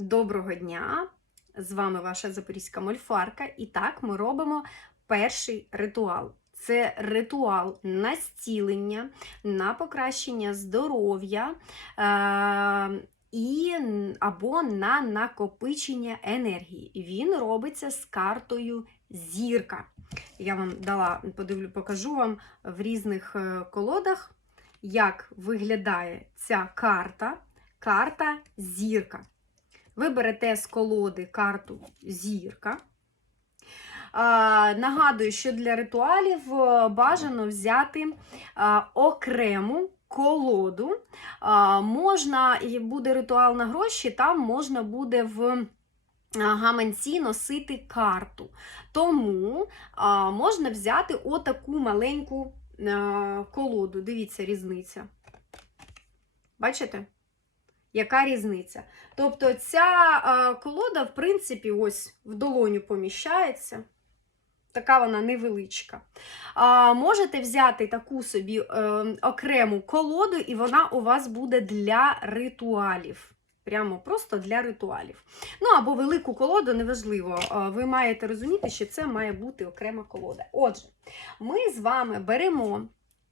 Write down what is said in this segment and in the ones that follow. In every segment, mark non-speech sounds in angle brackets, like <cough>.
Доброго дня! З вами ваша запорізька мольфарка. І так ми робимо перший ритуал. Це ритуал на зцілення, на покращення здоров'я е- або на накопичення енергії. Він робиться з картою зірка. Я вам дала, подивлю, покажу вам в різних е, колодах, як виглядає ця карта. Карта зірка. Ви берете з колоди карту зірка. Нагадую, що для ритуалів е, бажано взяти окрему колоду. Можна, буде ритуал на гроші, там можна буде в гаманці носити карту. Тому можна взяти отаку маленьку а, колоду. Дивіться, різниця. Бачите? Яка різниця? Тобто ця е, колода, в принципі, ось в долоню поміщається. Така вона невеличка. А, Можете взяти таку собі е, окрему колоду, і вона у вас буде для ритуалів. Прямо просто для ритуалів. Ну, або велику колоду, неважливо. Ви маєте розуміти, що це має бути окрема колода. Отже, ми з вами беремо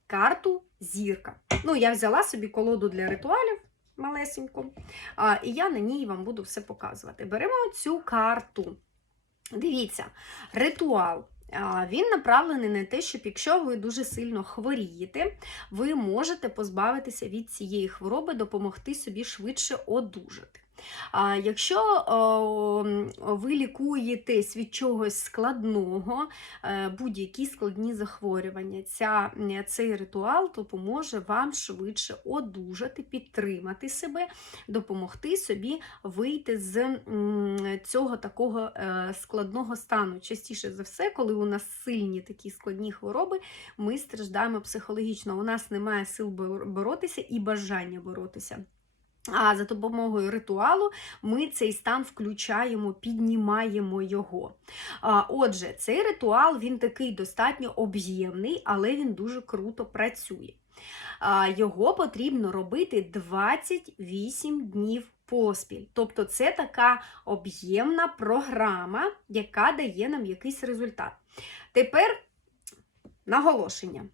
карту зірка. Ну, я взяла собі колоду для ритуалів малесеньку. А, І я на ній вам буду все показувати. Беремо цю карту. Дивіться, ритуал. Він направлений на те, щоб якщо ви дуже сильно хворієте, ви можете позбавитися від цієї хвороби, допомогти собі швидше одужати. Якщо ви лікуєтесь від чогось складного, е, будь-які складні захворювання, ця, цей ритуал допоможе вам швидше одужати, підтримати себе, допомогти собі вийти з цього такого е, складного стану. Частіше за все, коли у нас сильні такі складні хвороби, ми страждаємо психологічно. У нас немає сил боротися і бажання боротися. А за допомогою ритуалу ми цей стан включаємо, піднімаємо його. Отже, цей ритуал він такий достатньо об'ємний, але він дуже круто працює. Його потрібно робити 28 днів поспіль. Тобто це така об'ємна програма, яка дає нам якийсь результат. Тепер наголошення.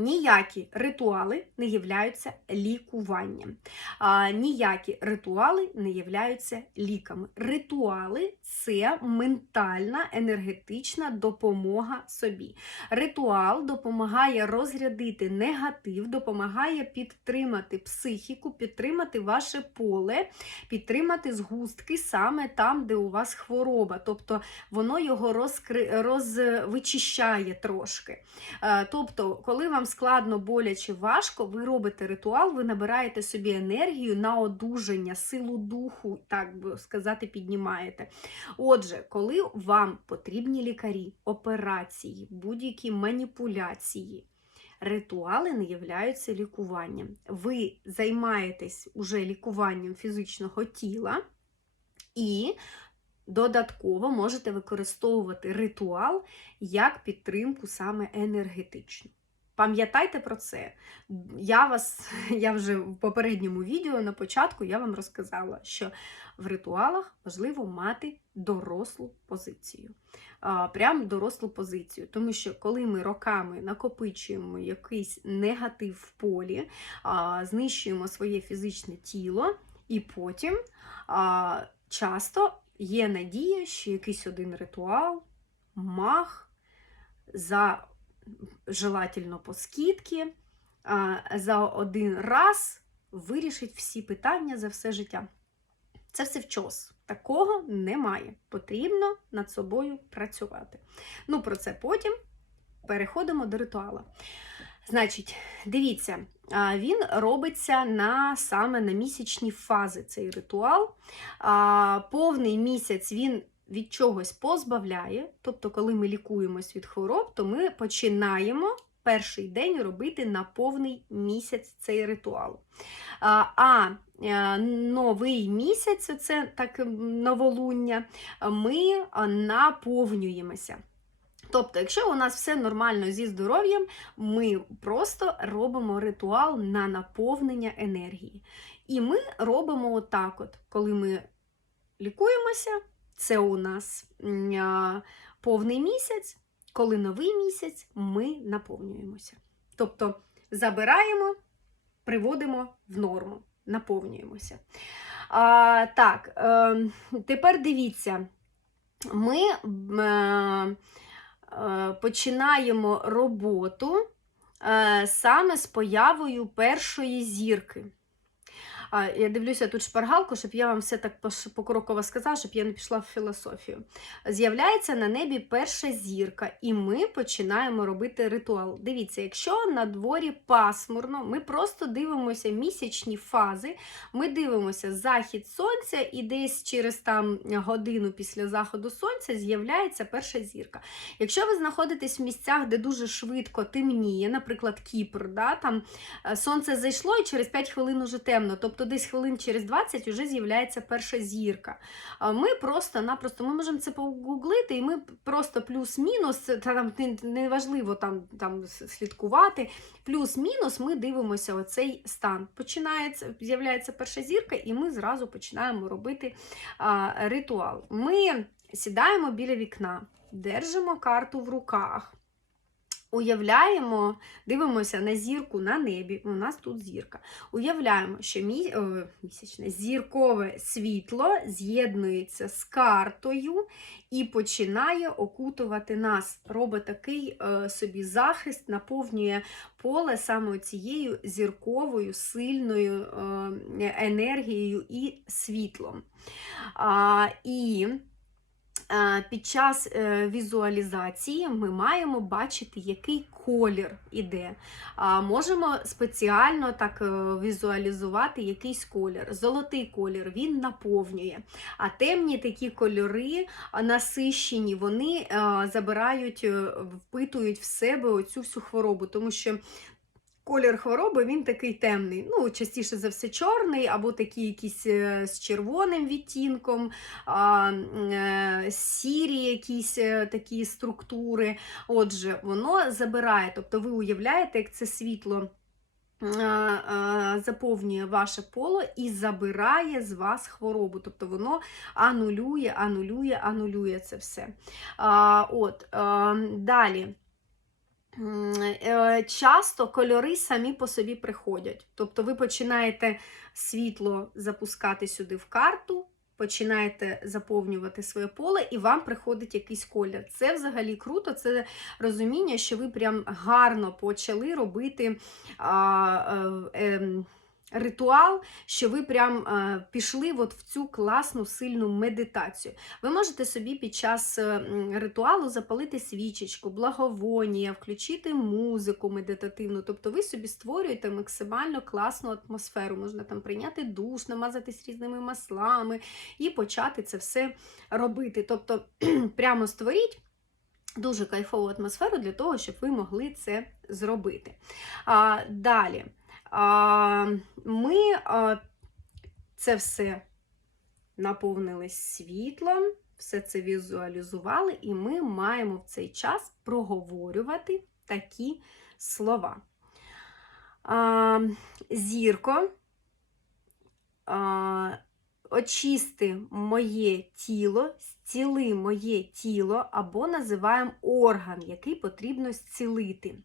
Ніякі ритуали не являються лікуванням. А, Ніякі ритуали не являються ліками. Ритуали це ментальна енергетична допомога собі. Ритуал допомагає розрядити негатив, допомагає підтримати психіку, підтримати ваше поле, підтримати згустки саме там, де у вас хвороба. Тобто воно його розкри... розвичищає трошки. Тобто, коли вам складно, боляче, важко, ви робите ритуал, ви набираєте собі енергію на одужання, силу духу, так би сказати, піднімаєте. Отже, коли вам потрібні лікарі, операції, будь-які маніпуляції, ритуали не являються лікуванням. Ви займаєтесь уже лікуванням фізичного тіла і додатково можете використовувати ритуал як підтримку саме енергетичну. Пам'ятайте про це. Я вас, <laughs> я вже в попередньому відео на початку я вам розказала, що в ритуалах важливо мати дорослу позицію. Прям дорослу позицію. Тому що коли ми роками накопичуємо якийсь негатив в полі, знищуємо своє фізичне тіло, і потім часто є надія, що якийсь один ритуал, мах за желательно по скидці, за один раз вирішить всі питання за все життя. Це все вчос. Такого немає. Потрібно над собою працювати. Ну, про це потім переходимо до ритуала. Значить, дивіться, він робиться на саме на місячні фази цей ритуал. Повний місяць він від чогось позбавляє, тобто, коли ми лікуємось від хвороб, то ми починаємо перший день робити на повний місяць цей ритуал. А е, новий місяць, це так новолуння, ми наповнюємося. Тобто, якщо у нас все нормально зі здоров'ям, ми просто робимо ритуал на наповнення енергії. І ми робимо отак: от, коли ми лікуємося, це у нас повний місяць, коли новий місяць, ми наповнюємося. Тобто забираємо, приводимо в норму, наповнюємося. А, так, е, тепер дивіться, ми е, е, починаємо роботу е, саме з появою першої зірки. Я дивлюся тут шпаргалку, щоб я вам все так покроково сказала, щоб я не пішла в філософію. З'являється на небі перша зірка, і ми починаємо робити ритуал. Дивіться, якщо на дворі пасмурно, ми просто дивимося місячні фази, ми дивимося захід сонця, і десь через там годину після заходу сонця з'являється перша зірка. Якщо ви знаходитесь в місцях, де дуже швидко темніє, наприклад, Кіпр, да, там е, сонце зайшло і через 5 хвилин уже темно, тобто десь хвилин через 20 вже з'являється перша зірка. Ми просто-напросто ми можемо це погуглити, і ми просто плюс-мінус, це там неважливо там, там слідкувати. Плюс-мінус ми дивимося оцей стан. Починається, з'являється перша зірка, і ми зразу починаємо робити а, ритуал. Ми сідаємо біля вікна, держимо карту в руках. Уявляємо, дивимося на зірку на небі. У нас тут зірка. Уявляємо, що мі... о, місячне зіркове світло з'єднується з картою і починає окутувати нас. Робить такий е, собі захист, наповнює поле саме цією зірковою сильною е, енергією і світлом. А, і е, під час е, візуалізації ми маємо бачити, який колір іде. Можемо спеціально так е, візуалізувати якийсь колір. Золотий колір він наповнює, а темні такі кольори насищені, вони е, забирають, впитують в себе оцю всю хворобу, тому що. Колір хвороби він такий темний. Ну, частіше за все, чорний, або такий якийсь з червоним відтінком, а, сірі якісь е, такі структури. Отже, воно забирає, тобто ви уявляєте, як це світло. е, е, Заповнює ваше поло і забирає з вас хворобу. Тобто воно анулює, анулює, анулює це все. От, Далі. Часто кольори самі по собі приходять. Тобто ви починаєте світло запускати сюди в карту, починаєте заповнювати своє поле, і вам приходить якийсь колір. Це взагалі круто, це розуміння, що ви прям гарно почали робити а, е, ем, ритуал, що ви прям е, пішли от в цю класну сильну медитацію. Ви можете собі під час е, ритуалу запалити свічечку, благовонія, включити музику медитативну. Тобто ви собі створюєте максимально класну атмосферу. Можна там прийняти душ, намазатись різними маслами і почати це все робити. Тобто, <clears throat> прямо створіть. Дуже кайфову атмосферу для того, щоб ви могли це зробити. А, далі. Ми це все наповнили світлом, все це візуалізували, і ми маємо в цей час проговорювати такі слова. Зірко, очисти моє тіло, зціли моє тіло, або називаємо орган, який потрібно зцілити.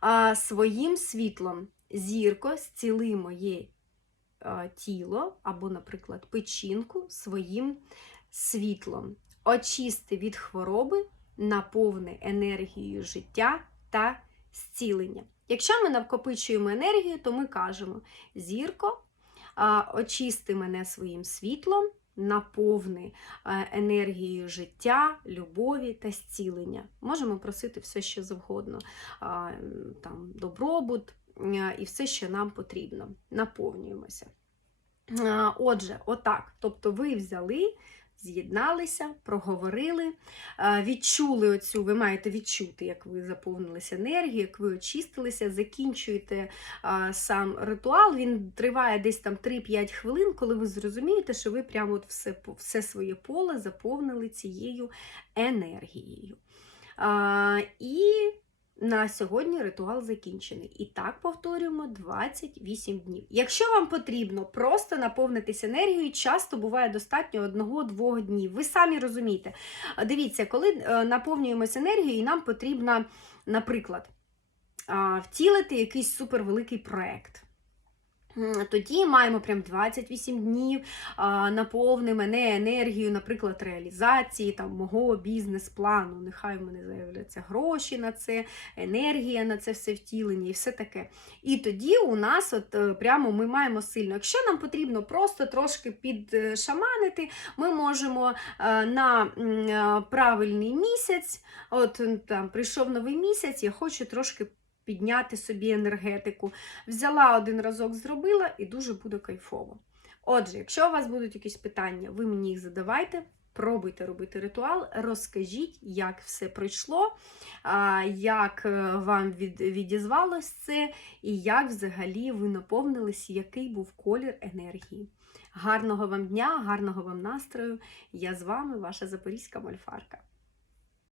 А, своїм світлом зірко, зціли моє тіло, або, наприклад, печінку своїм світлом. Очисти від хвороби, наповни енергією життя та зцілення. Якщо ми навкопичуємо енергію, то ми кажемо: зірко, очисти мене своїм світлом, наповни е, енергією життя, любові та зцілення. Можемо просити все, що завгодно, там, добробут е, і все, що нам потрібно. Наповнюємося. Отже, отак. Тобто ви взяли. З'єдналися, проговорили, е, відчули оцю, ви маєте відчути, як ви заповнилися енергією, як ви очистилися, закінчуєте сам ритуал. Він триває десь там 3-5 хвилин, коли ви зрозумієте, що ви прямо от все, все своє поле заповнили цією енергією. І На сьогодні ритуал закінчений. І так повторюємо 28 днів. Якщо вам потрібно просто наповнитись енергією, часто буває достатньо одного-двох днів. Ви самі розумієте. Дивіться, коли наповнюємось наповнюємося енергією, і нам потрібно, наприклад, втілити якийсь супервеликий проект. Тоді маємо прям 28 днів, а, наповнимо мене енергією, наприклад, реалізації там, мого бізнес-плану. Нехай в мене з'являться гроші на це, енергія на це все втілення і все таке. І тоді у нас от е, прямо ми маємо сильно. Якщо нам потрібно просто трошки підшаманити, ми можемо е, на е, правильний місяць, от там прийшов новий місяць, я хочу трошки підняти собі енергетику. Взяла один разок, зробила і дуже буде кайфово. Отже, якщо у вас будуть якісь питання, ви мені їх задавайте. Пробуйте робити ритуал, розкажіть, як все пройшло, як е, вам від, відізвалось це, і як взагалі ви наповнились, який був колір енергії. Гарного вам дня, гарного вам настрою! Я з вами, ваша запорізька мольфарка.